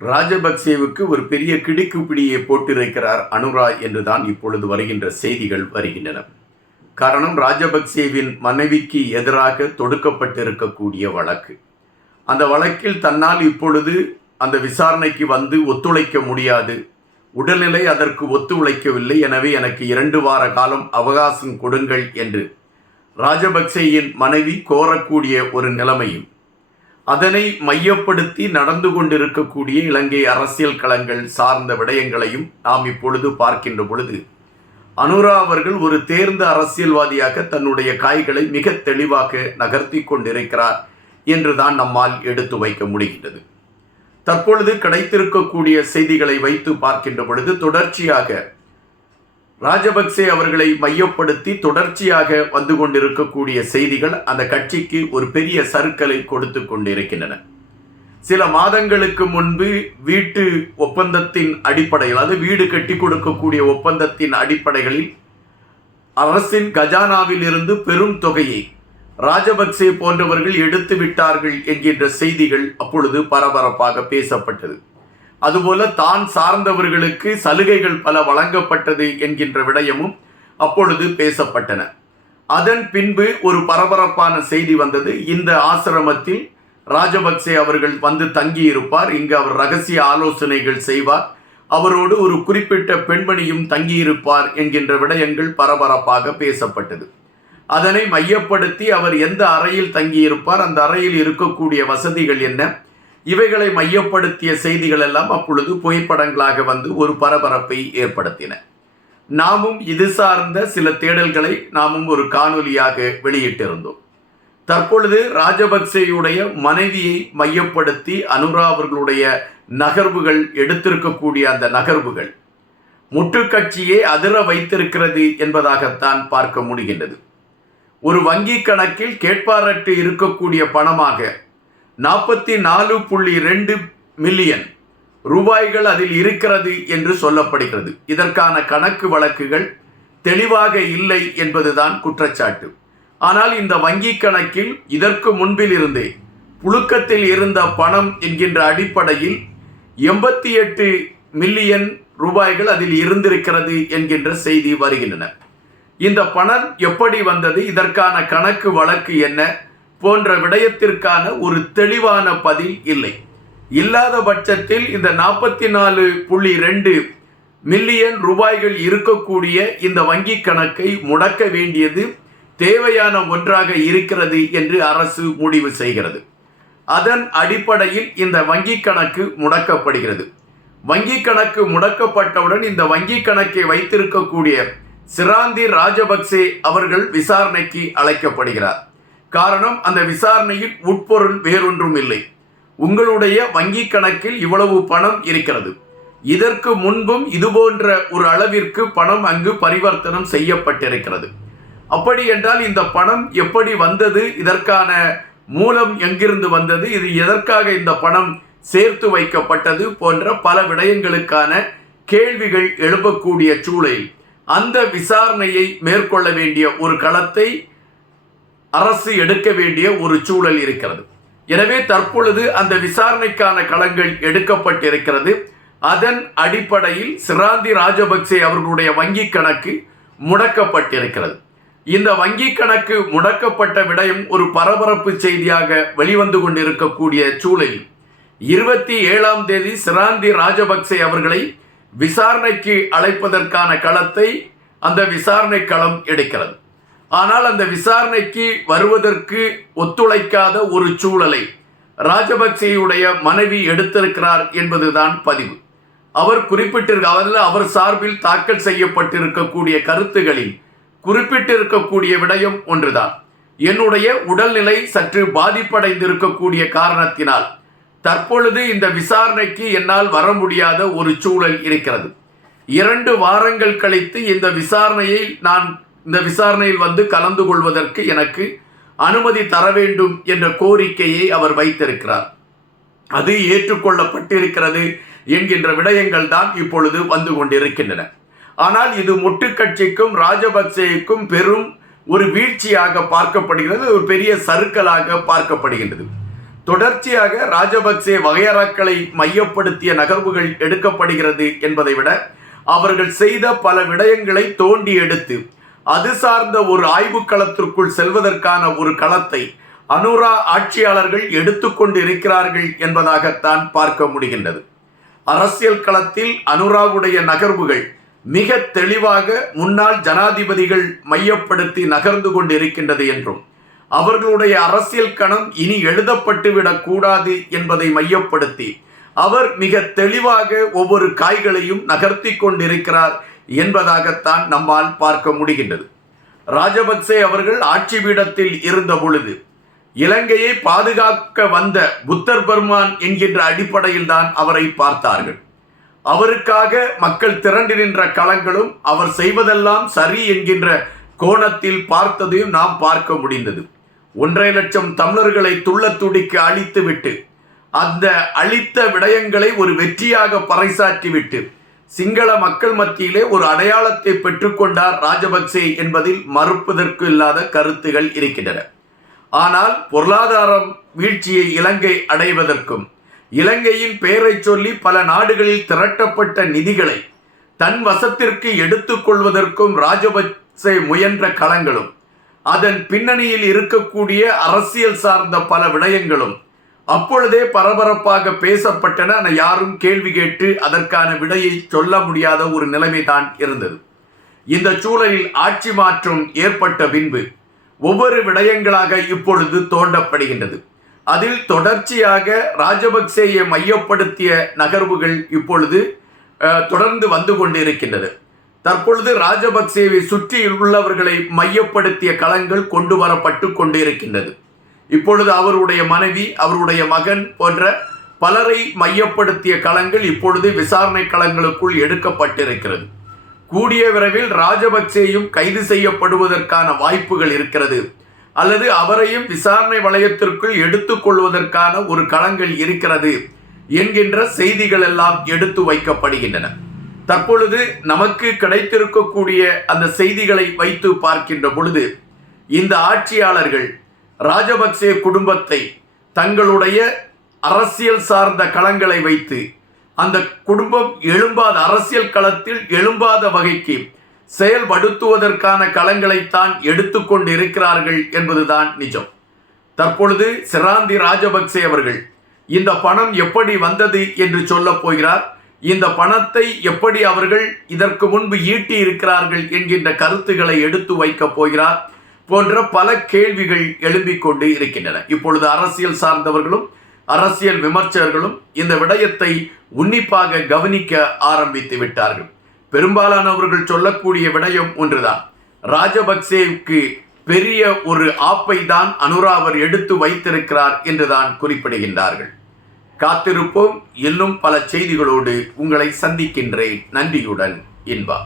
ராஜபக்சேவுக்கு ஒரு பெரிய கிடுக்கு பிடியை போட்டிருக்கிறார் அனுரா என்றுதான் இப்பொழுது வருகின்ற செய்திகள் வருகின்றன. காரணம் ராஜபக்சேவின் மனைவிக்கு எதிராக தொடுக்கப்பட்டிருக்கக்கூடிய வழக்கு. அந்த வழக்கில் தன்னால் இப்பொழுது அந்த விசாரணைக்கு வந்து ஒத்துழைக்க முடியாது. உடல்நிலை அதற்கு ஒத்துழைக்கவில்லை. எனவே எனக்கு இரண்டு வார காலம் அவகாசம் கொடுங்கள் என்று ராஜபக்சேயின் மனைவி கோரக்கூடிய ஒரு நிலைமையும் அதனை மையப்படுத்தி நடந்து கொண்டிருக்கக்கூடிய இலங்கை அரசியல் களங்கள் சார்ந்த விடயங்களையும் நாம் இப்பொழுது பார்க்கின்ற பொழுது அனுரா அவர்கள் ஒரு தேர்ந்த அரசியல்வாதியாக தன்னுடைய காய்களை மிக தெளிவாக நகர்த்தி கொண்டிருக்கிறார் என்றுதான் நம்மால் எடுத்து வைக்க முடிகின்றது. தற்பொழுது கிடைத்திருக்கக்கூடிய செய்திகளை வைத்து பார்க்கின்ற பொழுது தொடர்ச்சியாக ராஜபக்சே அவர்களை மையப்படுத்தி தொடர்ச்சியாக வந்து கொண்டிருக்கக்கூடிய செய்திகள் அந்த கட்சிக்கு ஒரு பெரிய சறுக்கலை கொடுத்து கொண்டிருக்கின்றன. சில மாதங்களுக்கு முன்பு வீட்டு ஒப்பந்தத்தின் அடிப்படையில் அது வீடு கட்டி கொடுக்கக்கூடிய ஒப்பந்தத்தின் அடிப்படைகளில் அரசின் கஜானாவில் இருந்து பெரும் தொகையை ராஜபக்சே போன்றவர்கள் எடுத்து விட்டார்கள் என்கின்ற செய்திகள் அப்பொழுது பரபரப்பாக பேசப்பட்டது. அதுபோல தான் சார்ந்தவர்களுக்கு சலுகைகள் பல வழங்கப்பட்டது என்கின்ற விடயமும் அப்பொழுது பேசப்பட்டன. அதன் பின்பு ஒரு பரபரப்பான செய்தி வந்தது. இந்த ஆசிரமத்தில் ராஜபக்சே அவர்கள் வந்து தங்கியிருப்பார். இங்கு அவர் ரகசிய ஆலோசனைகள் செய்வார். அவரோடு ஒரு குறிப்பிட்ட பெண்மணியும் தங்கியிருப்பார் என்கின்ற விடயங்கள் பரபரப்பாக பேசப்பட்டது. அதனை மையப்படுத்தி அவர் எந்த அறையில் தங்கியிருப்பார்? அந்த அறையில் இருக்கக்கூடிய வசதிகள் என்ன? இவைகளை மையப்படுத்திய செய்திகள் எல்லாம் அப்பொழுது புகைப்படங்களாக வந்து ஒரு பரபரப்பை ஏற்படுத்தின. நாமும் இது சார்ந்த சில தேடல்களை நாமும் ஒரு காணொலியாக வெளியிட்டிருந்தோம். தற்பொழுது ராஜபக்சேயுடைய மனைவியை மையப்படுத்தி அனுரா அவர்களுடைய நகர்வுகள் எடுத்திருக்கக்கூடிய அந்த நகர்வுகள் முட்டுக்கட்சியே அதிர வைத்திருக்கிறது என்பதாகத்தான் பார்க்க முடிகின்றது. ஒரு வங்கி கணக்கில் கேட்பாரட்டு இருக்கக்கூடிய பணமாக நாற்பத்தி நாலு புள்ளி ரெண்டு மில்லியன் ரூபாய்கள் அதில் இருக்கிறது என்று சொல்லப்படுகிறது. இதற்கான கணக்கு வழக்குகள் தெளிவாக இல்லை என்பதுதான் குற்றச்சாட்டு. ஆனால் இந்த வங்கி கணக்கில் இதற்கு முன்பில் இருந்தே புழுக்கத்தில் இருந்த பணம் என்கின்ற அடிப்படையில் எண்பத்தி எட்டு மில்லியன் ரூபாய்கள் அதில் இருந்திருக்கிறது என்கின்ற செய்தி வருகின்றன. இந்த பணம் எப்படி வந்தது? இதற்கான கணக்கு வழக்கு என்ன? போன்ற விடயத்திற்கான ஒரு தெளிவான பதில் இல்லை. இல்லாத பட்சத்தில் இந்த நாற்பத்தி நாலு புள்ளி ரெண்டு மில்லியன் ரூபாய்கள் இருக்கக்கூடிய இந்த வங்கி கணக்கை முடக்க வேண்டியது தேவையான ஒன்றாக இருக்கிறது என்று அரசு முடிவு செய்கிறது. அதன் அடிப்படையில் இந்த வங்கி கணக்கு முடக்கப்படுகிறது. வங்கி கணக்கு முடக்கப்பட்டவுடன் இந்த வங்கி கணக்கை வைத்திருக்கக்கூடிய சிராந்தி ராஜபக்சே அவர்கள் விசாரணைக்கு அழைக்கப்படுகிறார். காரணம் அந்த விசாரணையில் உட்பொருள் வேறொன்றும் இல்லை. உங்களுடைய வங்கி கணக்கில் இவ்வளவு பணம் இருக்கிறது. இதற்கு முன்பும் இதுபோன்ற ஒரு அளவிற்கு பணம் அங்கு பரிவர்த்தனம் செய்யப்பட்டிருக்கிறது. அப்படி என்றால் இந்த பணம் எப்படி வந்தது? இதற்கான மூலம் எங்கிருந்து வந்தது? இது எதற்காக இந்த பணம் சேர்த்து வைக்கப்பட்டது? போன்ற பல விடயங்களுக்கான கேள்விகள் எழுப்பக்கூடிய சூழலில் அந்த விசாரணையை மேற்கொள்ள வேண்டிய ஒரு களத்தை அரசு எடுக்க வேண்டிய ஒரு சூழல் இருக்கிறது. எனவே தற்பொழுது அந்த விசாரணைக்கான களங்கள் எடுக்கப்பட்டிருக்கிறது. அதன் அடிப்படையில் சிராந்தி ராஜபக்சே அவர்களுடைய வங்கி கணக்கு முடக்கப்பட்டிருக்கிறது. இந்த வங்கி கணக்கு முடக்கப்பட்ட விடயம் ஒரு பரபரப்பு செய்தியாக வெளிவந்து கொண்டிருக்கக்கூடிய சூழலில். இருபத்தி ஏழாம் தேதி சிராந்தி ராஜபக்சே அவர்களை விசாரணைக்கு அழைப்பதற்கான களத்தை அந்த விசாரணை களம் எடுக்கிறது. ஆனால் அந்த விசாரணைக்கு வருவதற்கு ஒத்துழைக்காத ஒரு சூழலை ராஜபக்சேயுடைய மனைவி எடுத்திருக்கிறார் என்பதுதான் பதிவு. அவர் குறிப்பிட்டிருக்க அதில் அவர் சார்பில் தாக்கல் செய்யப்பட்டிருக்கக்கூடிய கருத்துகளில் குறிப்பிட்டிருக்கக்கூடிய விடயம் ஒன்றுதான். என்னுடைய உடல்நிலை சற்று பாதிப்படைந்திருக்கக்கூடிய காரணத்தினால் தற்பொழுது இந்த விசாரணைக்கு என்னால் வர முடியாத ஒரு சூழல் இருக்கிறது. இரண்டு வாரங்கள் கழித்து இந்த விசாரணையை நான் இந்த விசாரணையில் வந்து கலந்து கொள்வதற்கு எனக்கு அனுமதி தர வேண்டும் என்ற கோரிக்கையை அவர் வைத்திருக்கிறார். அது ஏற்றுக்கொள்ளப்பட்டிருக்கிறது என்கின்ற விடயங்கள் தான் இப்பொழுது வந்து கொண்டிருக்கின்றன. ஆனால் இது முட்டுக்கட்சிக்கும் ராஜபக்சேக்கும் பெரும் ஒரு வீழ்ச்சியாக பார்க்கப்படுகிறது ஒரு பெரிய சறுக்கலாக பார்க்கப்படுகின்றது. தொடர்ச்சியாக ராஜபக்சே வகையறாக்களை மையப்படுத்திய நகர்வுகள் எடுக்கப்படுகிறது என்பதை விட அவர்கள் செய்த பல விடயங்களை தோண்டி எடுத்து அது சார்ந்த ஒரு ஆய்வு களத்திற்குள் செல்வதற்கான ஒரு களத்தை அனுரா ஆட்சியாளர்கள் எடுத்துக்கொண்டு இருக்கிறார்கள் என்பதாகத்தான் பார்க்க முடிகின்றது. அரசியல் களத்தில் அனுராவுடைய நகர்வுகள் மிக தெளிவாக முன்னாள் ஜனாதிபதிகள் மையப்படுத்தி நகர்ந்து கொண்டிருக்கின்றது என்றும் அவர்களுடைய அரசியல் கணம் இனி எழுதப்பட்டுவிடக் கூடாது என்பதை மையப்படுத்தி அவர் மிக தெளிவாக ஒவ்வொரு காய்களையும் நகர்த்தி கொண்டிருக்கிறார் என்பதாகத்தான் நம்மால் பார்க்க முடிகின்றது. ராஜபக்சே அவர்கள் ஆட்சி பீடத்தில் இருந்த பொழுது இலங்கையை பாதுகாக்க வந்த புத்தர் பர்மான் என்கின்ற அடிப்படையில் தான் அவரை பார்த்தார்கள். அவருக்காக மக்கள் திரண்டு நின்ற களங்களும் அவர் செய்வதெல்லாம் சரி என்கின்ற கோணத்தில் பார்த்ததையும் நாம் பார்க்க முடிந்தது. ஒன்றரை லட்சம் தமிழர்களை துள்ள துடிக்க அழித்துவிட்டு அந்த அழித்த விடயங்களை ஒரு வெற்றியாக பறைசாற்றிவிட்டு சிங்கள மக்கள் மத்தியிலே ஒரு அடையாளத்தை பெற்றுக்கொண்டார் ராஜபக்சே என்பதில் மறுப்பதற்கு இல்லாத கருத்துகள் இருக்கின்றன. ஆனால் பொருளாதாரம் வீழ்ச்சியை இலங்கை அடைவதற்கும் இலங்கையின் பெயரை சொல்லி பல நாடுகளில் திரட்டப்பட்ட நிதிகளை தன் வசத்திற்கு எடுத்துக்கொள்வதற்கும் ராஜபக்சே முயன்ற களங்களும் அதன் பின்னணியில் இருக்கக்கூடிய அரசியல் சார்ந்த பல விடயங்களும் அப்பொழுதே பரபரப்பாக பேசப்பட்டன. ஆனால் யாரும் கேள்வி கேட்டு அதற்கான விடையை சொல்ல முடியாத ஒரு நிலைமை தான் இருந்தது. இந்த சூழலில் ஆட்சி மாற்றம் ஏற்பட்ட பின்பு ஒவ்வொரு விடயங்களாக இப்பொழுது தோண்டப்படுகின்றது அதில் தொடர்ச்சியாக ராஜபக்சேயை மையப்படுத்திய நகர்வுகள் இப்பொழுது தொடர்ந்து வந்து கொண்டிருக்கின்றது. தற்பொழுது ராஜபக்சேவை சுற்றியுள்ளவர்களை மையப்படுத்திய களங்கள் கொண்டு வரப்பட்டு கொண்டிருக்கின்றது. இப்பொழுது அவருடைய மனைவி அவருடைய மகன் போன்ற பலரை மையப்படுத்திய களங்கள் இப்பொழுது விசாரணை களங்களுக்குள் எடுக்கப்பட்டிருக்கிறது. கூடிய விரைவில் ராஜபக்சேயும் கைது செய்யப்படுவதற்கான வாய்ப்புகள் இருக்கிறது. அல்லது அவரையும் விசாரணை வளையத்திற்குள் எடுத்துக்கொள்வதற்கான ஒரு களங்கள் இருக்கிறது என்கின்ற செய்திகள் எல்லாம் எடுத்து வைக்கப்படுகின்றன. தற்பொழுது நமக்கு கிடைத்திருக்கக்கூடிய அந்த செய்திகளை வைத்து பார்க்கின்ற பொழுது இந்த ஆட்சியாளர்கள் ராஜபக்சே குடும்பத்தை தங்களுடைய அரசியல் சார்ந்த களங்களை வைத்து அந்த குடும்பம் எழும்பாத அரசியல் களத்தில் எழும்பாத வகைக்கு செயல்படுத்துவதற்கான களங்களைத்தான் எடுத்துக்கொண்டு இருக்கிறார்கள் என்பதுதான் நிஜம். தற்பொழுது சிராந்தி ராஜபக்சே அவர்கள் இந்த பணம் எப்படி வந்தது என்று சொல்லப் போகிறார்? இந்த பணத்தை எப்படி அவர்கள் இதற்கு முன்பு ஈட்டி இருக்கிறார்கள் என்கின்ற கருத்துக்களை எடுத்து வைக்கப் போகிறார்? போன்ற பல கேள்விகள் எழும்பிக் கொண்டு இருக்கின்றன. இப்பொழுது அரசியல் சார்ந்தவர்களும் அரசியல் விமர்சகர்களும் இந்த விடயத்தை உன்னிப்பாக கவனிக்க ஆரம்பித்து விட்டார்கள். பெரும்பாலானவர்கள் சொல்லக்கூடிய விடயம் ஒன்றுதான். ராஜபக்சேவுக்கு பெரிய ஒரு ஆப்பை தான் அனுரா அவர் எடுத்து வைத்திருக்கிறார் என்றுதான் குறிப்பிடுகின்றார்கள். காத்திருப்போம். இன்னும் பல செய்திகளோடு உங்களை சந்திக்கின்றேன். நன்றியுடன் இன்பா.